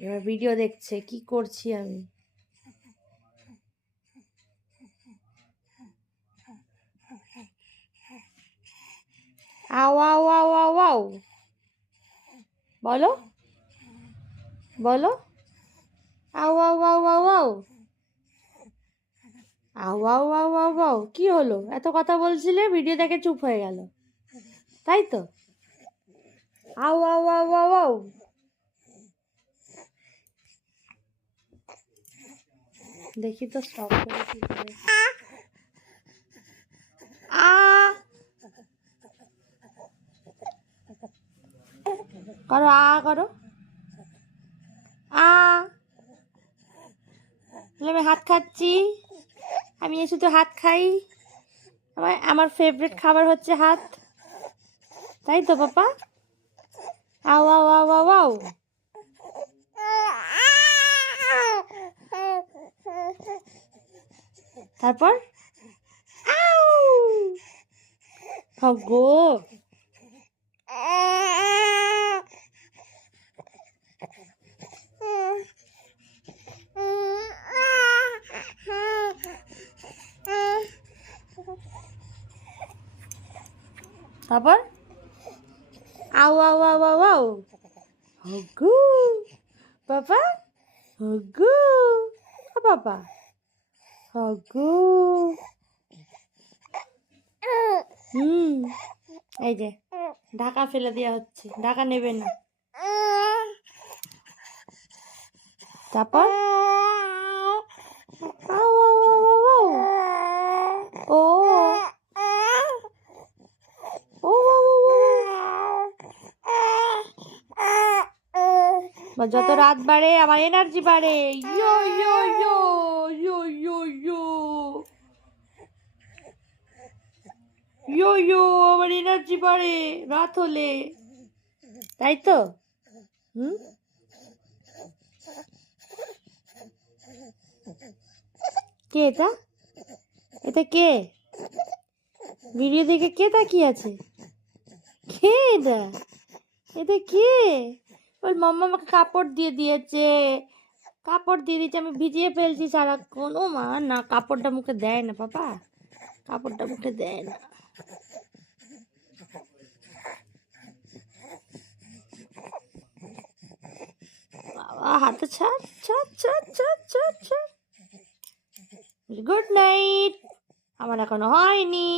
এবার ভিডিও দেখছে কি করছি আমি। আও আও আও আও আও, বলো বলো। আও আও আও আও আও, আও আও আও আও আও। কি হলো, এত কথা বলছিলে, ভিডিও দেখে চুপ হয়ে গেল, তাই তো? আও আও আও আও আও। দেখি তো স্টপ করে কি করে। আ করো, আ করো, আ। আমি হাত খাচ্ছি, আমি শুধু হাত খাই, আমার ফেভারিট খাবার হচ্ছে হাত, তাই তো পাপা? আও আও আও আও আও। তারপর গো, তারপর আও আও আও আও আও। হগু বাবা, হগু বাবা, হগু। এই যে ঢাকা ফেলে দেওয়া হচ্ছে, ঢাকা নেবে না। তারপর ও ও, যত রাত বাড়ে আমার এনার্জি বাড়ে। ইয়ো ইয়ো ইয়ো ইয়ো ইয়ো ইয়ো ইয়ো ইয়ো, আমার এনার্জি বাড়ে রাত হলে, তাই তো? কে এটা? এটা কে? ভিডিও দেখে কে তাকিয়ে আছে? কে এটা? এটা কে? ওর মাম্মা আমাকে কাপড় দিয়ে দিয়েছে, কাপড় দিয়ে দিয়েছে, আমি ভিজিয়ে ফেলছি সারাক্ষণ। ও মা, না কাপড়টা মুখে দেয় না পাপা, কাপড়টা মুখে দেয় না। বাবা হাতে ছাড় ছাড় ছাড় ছাড় ছাড় ছাড়। গুড নাইট, আমার এখনো হয়নি।